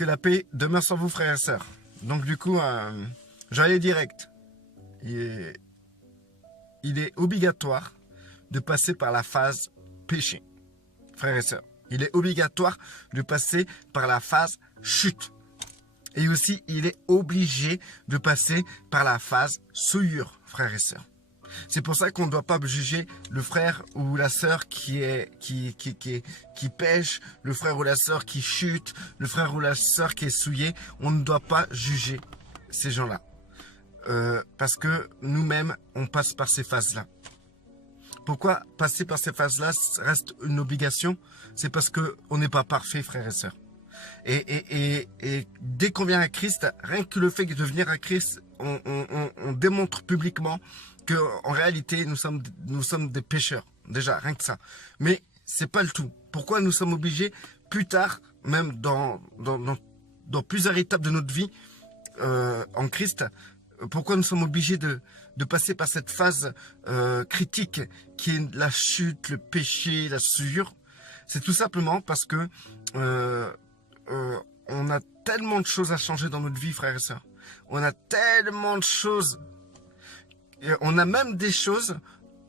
Que la paix demeure sur vous, frères et sœurs. Donc du coup, j'allais direct. Il est obligatoire de passer par la phase péché, frères et sœurs. Il est obligatoire de passer par la phase chute. Et aussi, il est obligé de passer par la phase souillure, frères et sœurs. C'est pour ça qu'on ne doit pas juger le frère ou la sœur qui pêche, le frère ou la sœur qui chute, le frère ou la sœur qui est souillé. On ne doit pas juger ces gens-là. Parce que nous-mêmes, on passe par ces phases-là. Pourquoi passer par ces phases-là reste une obligation? C'est parce qu'on n'est pas parfait, frères et sœurs. Et dès qu'on vient à Christ, rien que le fait de venir à Christ, on démontre publiquement qu'en réalité, nous sommes des pécheurs. Déjà, rien que ça. Mais c'est pas le tout. Pourquoi nous sommes obligés, plus tard, même dans plusieurs étapes de notre vie en Christ, pourquoi nous sommes obligés de passer par cette phase critique qui est la chute, le péché, la souillure? C'est tout simplement parce que on a tellement de choses à changer dans notre vie, frères et sœurs. On a tellement de choses. On a même des choses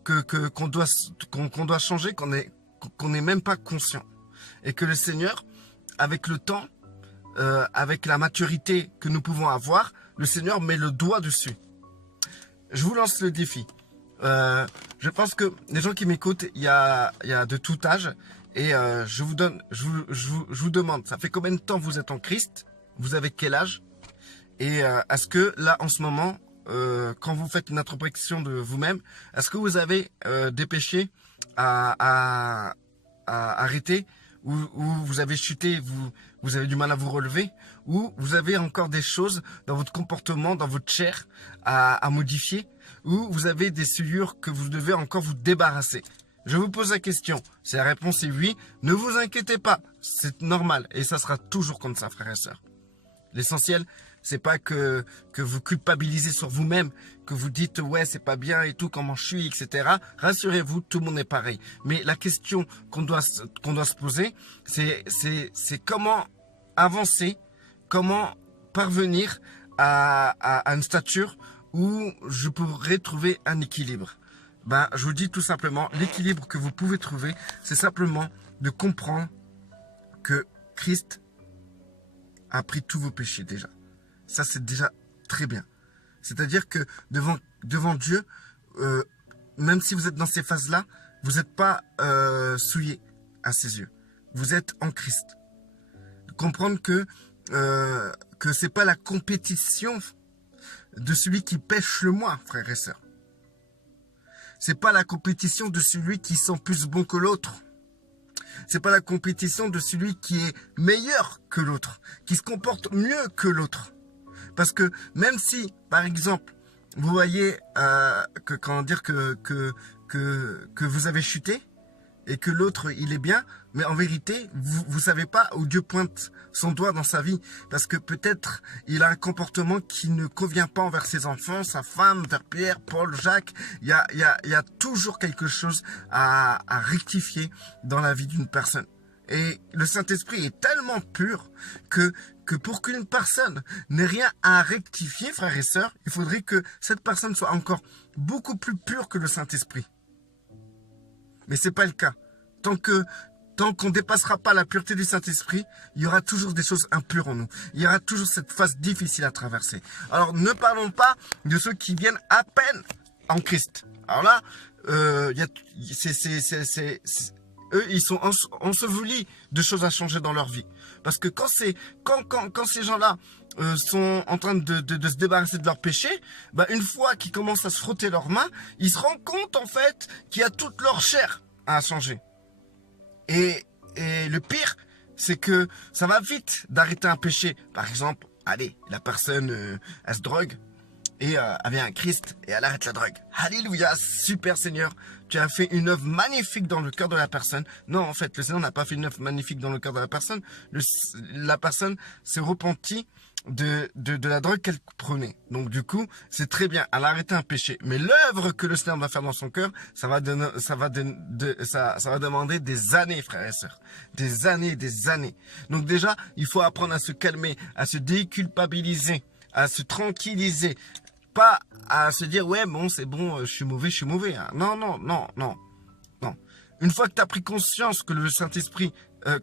qu'on doit changer, qu'on n'est même pas conscient. Et que le Seigneur, avec le temps, avec la maturité que nous pouvons avoir, le Seigneur met le doigt dessus. Je vous lance le défi. Je pense que les gens qui m'écoutent, il y a de tout âge. Et je vous demande, ça fait combien de temps vous êtes en Christ? Vous avez quel âge? Et est-ce que là, en ce moment, quand vous faites une introspection de vous-même, est-ce que vous avez des péchés à arrêter, ou vous avez chuté, vous avez du mal à vous relever, ou vous avez encore des choses dans votre comportement, dans votre chair à modifier, ou vous avez des souillures que vous devez encore vous débarrasser? Je vous pose la question. Si la réponse est oui, ne vous inquiétez pas. C'est normal. Et ça sera toujours comme ça, frères et sœurs. L'essentiel, c'est pas que vous culpabilisez sur vous-même, que vous dites ouais, c'est pas bien et tout, comment je suis, etc. Rassurez-vous, tout le monde est pareil. Mais la question qu'on doit se poser, c'est comment avancer, comment parvenir à une stature où je pourrais trouver un équilibre. Ben, je vous dis tout simplement, l'équilibre que vous pouvez trouver, c'est simplement de comprendre que Christ a pris tous vos péchés déjà. Ça, c'est déjà très bien. C'est-à-dire que devant Dieu, même si vous êtes dans ces phases-là, vous n'êtes pas souillé à ses yeux. Vous êtes en Christ. Comprendre que ce n'est pas la compétition de celui qui pêche le moins, frères et sœurs. C'est pas la compétition de celui qui sent plus bon que l'autre. C'est pas la compétition de celui qui est meilleur que l'autre, qui se comporte mieux que l'autre. Parce que même si, par exemple, vous voyez que vous avez chuté et que l'autre il est bien, mais en vérité vous savez pas où Dieu pointe son doigt dans sa vie, parce que peut-être il a un comportement qui ne convient pas envers ses enfants, sa femme, vers Pierre, Paul, Jacques. Il y a toujours quelque chose à rectifier dans la vie d'une personne. Et le Saint-Esprit est tellement pur que pour qu'une personne n'ait rien à rectifier, frères et sœurs, il faudrait que cette personne soit encore beaucoup plus pure que le Saint-Esprit. Mais ce n'est pas le cas. Tant qu'on ne dépassera pas la pureté du Saint-Esprit, il y aura toujours des choses impures en nous. Il y aura toujours cette phase difficile à traverser. Alors, ne parlons pas de ceux qui viennent à peine en Christ. Alors là, eux, ils sont ensevelis de choses à changer dans leur vie. Parce que quand ces gens-là sont en train de se débarrasser de leurs péchés, bah, une fois qu'ils commencent à se frotter leurs mains, ils se rendent compte en fait qu'il y a toute leur chair à changer. Et le pire, c'est que ça va vite d'arrêter un péché. Par exemple, allez, la personne, elle se drogue et elle vient à Christ et elle arrête la drogue. Alléluia, super Seigneur, tu as fait une œuvre magnifique dans le cœur de la personne. Non, en fait, le Seigneur n'a pas fait une œuvre magnifique dans le cœur de la personne. La personne s'est repentie de la drogue qu'elle prenait. Donc du coup, c'est très bien, elle a arrêté un péché. Mais l'œuvre que le Seigneur va faire dans son cœur, ça va demander des années, frères et sœurs. Des années, des années. Donc déjà, il faut apprendre à se calmer, à se déculpabiliser, à se tranquilliser. Pas à se dire, ouais, bon, c'est bon, je suis mauvais. Hein. Non, non, non, non, non. Une fois que tu as pris conscience que le Saint-Esprit,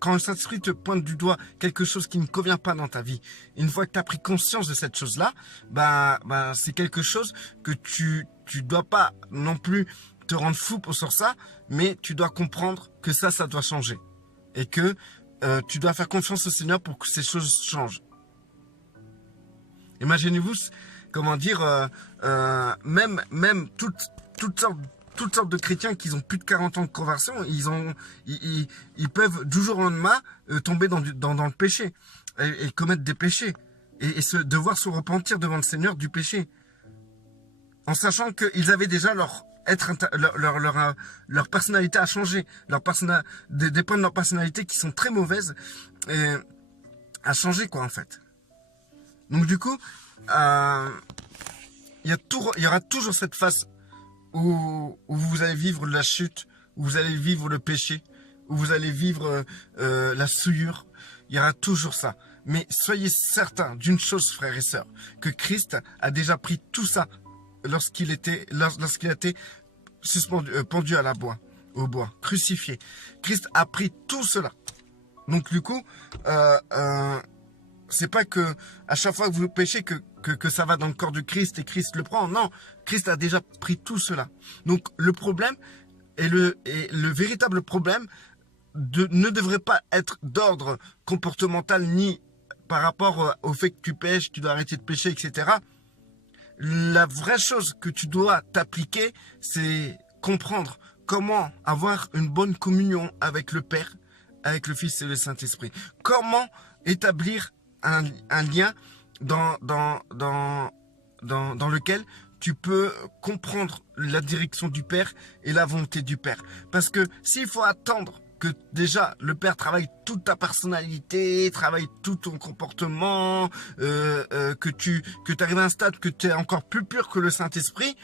quand le Saint-Esprit te pointe du doigt quelque chose qui ne convient pas dans ta vie, une fois que tu as pris conscience de cette chose-là, c'est quelque chose que tu dois pas non plus te rendre fou sur ça, mais tu dois comprendre que ça doit changer. Et que tu dois faire confiance au Seigneur pour que ces choses changent. Imaginez-vous, comment dire, même toutes sortes de chrétiens qui ont plus de 40 ans de conversion, ils peuvent du jour au lendemain tomber dans le péché et commettre des péchés et devoir se repentir devant le Seigneur du péché, en sachant qu'ils avaient déjà leur personnalité a changé, des points de leur personnalité qui sont très mauvaises a changé quoi en fait. Donc du coup, il y aura toujours cette phase où vous allez vivre la chute, où vous allez vivre le péché, où vous allez vivre la souillure. Il y aura toujours ça. Mais soyez certains d'une chose, frères et sœurs, que Christ a déjà pris tout ça lorsqu'il a été pendu au bois, crucifié. Christ a pris tout cela. Donc du coup, c'est pas que à chaque fois que vous péchez que ça va dans le corps de Christ et Christ le prend. Non, Christ a déjà pris tout cela. Donc le problème et le véritable problème ne devrait pas être d'ordre comportemental ni par rapport au fait que tu pêches, tu dois arrêter de pécher, etc. La vraie chose que tu dois t'appliquer, c'est comprendre comment avoir une bonne communion avec le Père, avec le Fils et le Saint-Esprit. Comment établir un lien dans lequel tu peux comprendre la direction du Père et la volonté du Père. Parce que s'il faut attendre que déjà le Père travaille toute ta personnalité, travaille tout ton comportement, que tu arrives à un stade que tu es encore plus pur que le Saint-Esprit,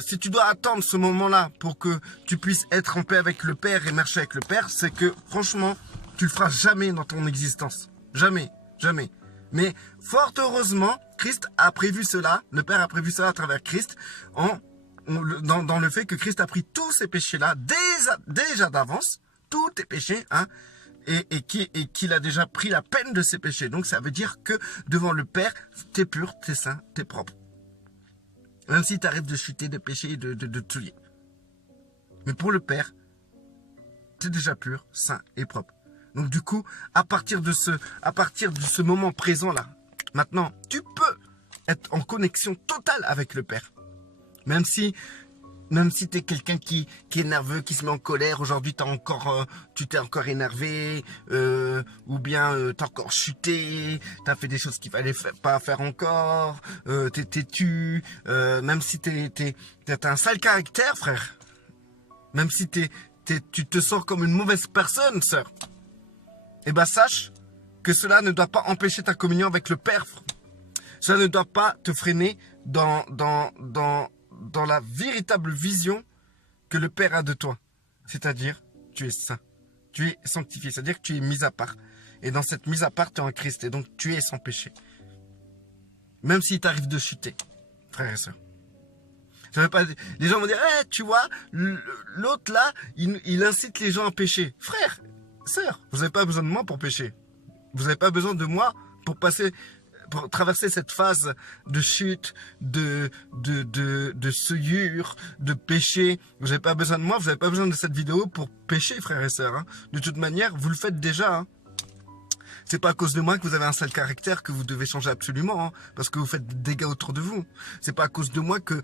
si tu dois attendre ce moment-là pour que tu puisses être en paix avec le Père et marcher avec le Père, c'est que franchement, tu le feras jamais dans ton existence. Jamais, jamais. Mais fort heureusement, Christ a prévu cela, le Père a prévu cela à travers Christ, dans le fait que Christ a pris tous ces péchés-là déjà d'avance, tous tes péchés, hein, et qu'il a déjà pris la peine de ces péchés. Donc ça veut dire que devant le Père, t'es pur, t'es saint, t'es propre. Même si tu arrives de chuter, de pécher et de tuer. Mais pour le Père, t'es déjà pur, saint et propre. Donc du coup, à partir de ce moment présent là, maintenant, tu peux être en connexion totale avec le Père. Même si tu es quelqu'un qui est nerveux, qui se met en colère, aujourd'hui tu t'es encore énervé, ou bien t'as encore chuté, t'as fait des choses qu'il fallait pas faire encore, t'es têtu, même si t'as un sale caractère, frère, même si tu te sens comme une mauvaise personne, sœur, eh ben sache que cela ne doit pas empêcher ta communion avec le Père. Cela ne doit pas te freiner dans la véritable vision que le Père a de toi. C'est-à-dire, tu es saint. Tu es sanctifié. C'est-à-dire que tu es mis à part. Et dans cette mise à part, tu es en Christ. Et donc, tu es sans péché. Même s'il t'arrive de chuter, frères et sœurs. Ça veut pas... Les gens vont dire, hey, tu vois, l'autre là, il incite les gens à pécher. Frère, sœur, vous n'avez pas besoin de moi pour pécher. Vous n'avez pas besoin de moi pour traverser cette phase de chute, de souillure, de péché. Vous n'avez pas besoin de moi, vous n'avez pas besoin de cette vidéo pour pécher, frères et sœurs. Hein. De toute manière, vous le faites déjà. Hein. C'est pas à cause de moi que vous avez un sale caractère que vous devez changer absolument, hein, parce que vous faites des dégâts autour de vous. C'est pas à cause de moi que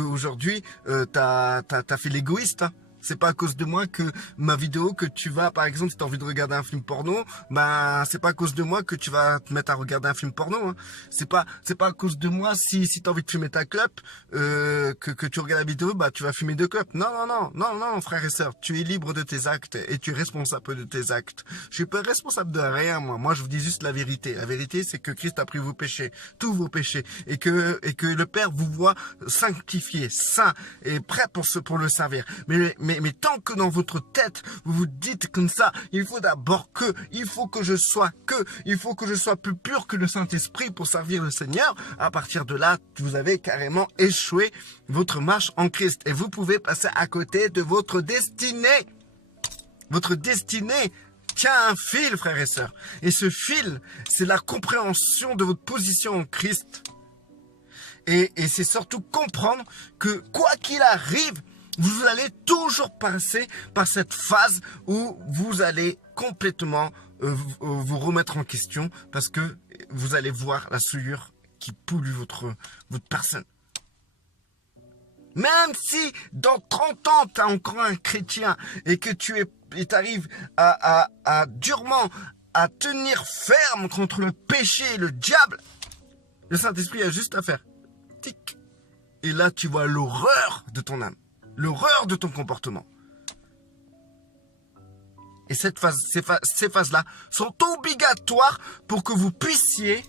aujourd'hui t'as fait l'égoïste. Hein. C'est pas à cause de moi que ma vidéo, que tu vas, par exemple, si tu as envie de regarder un film porno, ben, c'est pas à cause de moi que tu vas te mettre à regarder un film porno. Hein. C'est pas à cause de moi si tu as envie de fumer ta clope, que tu regardes la vidéo, bah tu vas fumer deux clopes. Non, frère et sœur, tu es libre de tes actes et tu es responsable de tes actes. Je suis pas responsable de rien, moi. Moi, je vous dis juste la vérité. La vérité, c'est que Christ a pris vos péchés, tous vos péchés, et que le Père vous voit sanctifié, saint et prêt pour le servir. Mais tant que dans votre tête, vous vous dites comme ça, il faut que je sois plus pur que le Saint-Esprit pour servir le Seigneur, à partir de là, vous avez carrément échoué votre marche en Christ. Et vous pouvez passer à côté de votre destinée. Votre destinée tient un fil, frères et sœurs. Et ce fil, c'est la compréhension de votre position en Christ. Et c'est surtout comprendre que quoi qu'il arrive, vous allez toujours passer par cette phase où vous allez complètement vous remettre en question parce que vous allez voir la souillure qui pollue votre personne. Même si dans 30 ans, tu es encore un chrétien et que tu arrives à durement à tenir ferme contre le péché et le diable, le Saint-Esprit a juste à faire tic. Et là, tu vois l'horreur de ton âme. L'horreur de ton comportement. Et ces phases-là sont obligatoires pour que vous puissiez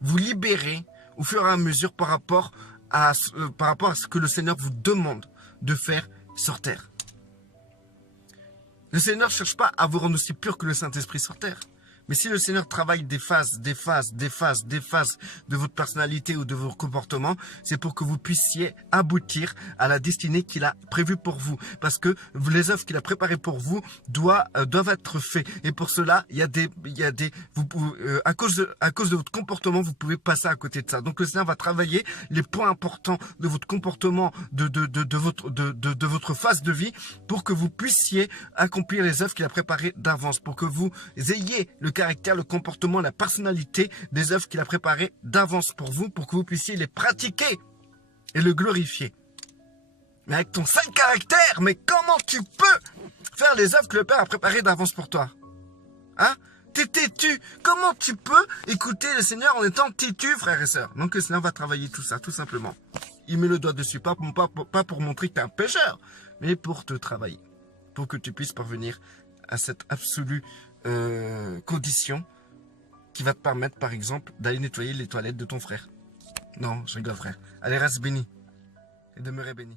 vous libérer au fur et à mesure par rapport à ce que le Seigneur vous demande de faire sur terre. Le Seigneur ne cherche pas à vous rendre aussi pur que le Saint-Esprit sur terre. Mais si le Seigneur travaille des phases de votre personnalité ou de vos comportements, c'est pour que vous puissiez aboutir à la destinée qu'il a prévue pour vous. Parce que les œuvres qu'il a préparées pour vous doivent être faites. Et pour cela, à cause de votre comportement, vous pouvez passer à côté de ça. Donc le Seigneur va travailler les points importants de votre comportement, de votre phase de vie, pour que vous puissiez accomplir les œuvres qu'il a préparées d'avance, pour que vous ayez le caractère, le comportement, la personnalité des œuvres qu'il a préparées d'avance pour vous, pour que vous puissiez les pratiquer et le glorifier. Mais avec ton sale caractère, mais comment tu peux faire les œuvres que le Père a préparées d'avance pour toi? Hein? T'es têtu. Comment tu peux écouter le Seigneur en étant têtu, frères et sœurs? Donc le Seigneur va travailler tout ça, tout simplement. Il met le doigt dessus, pas pour montrer que tu es un pécheur, mais pour te travailler, pour que tu puisses parvenir à cette absolue condition qui va te permettre, par exemple, d'aller nettoyer les toilettes de ton frère. Non, je rigole, frère. Allez, reste béni et demeurez béni.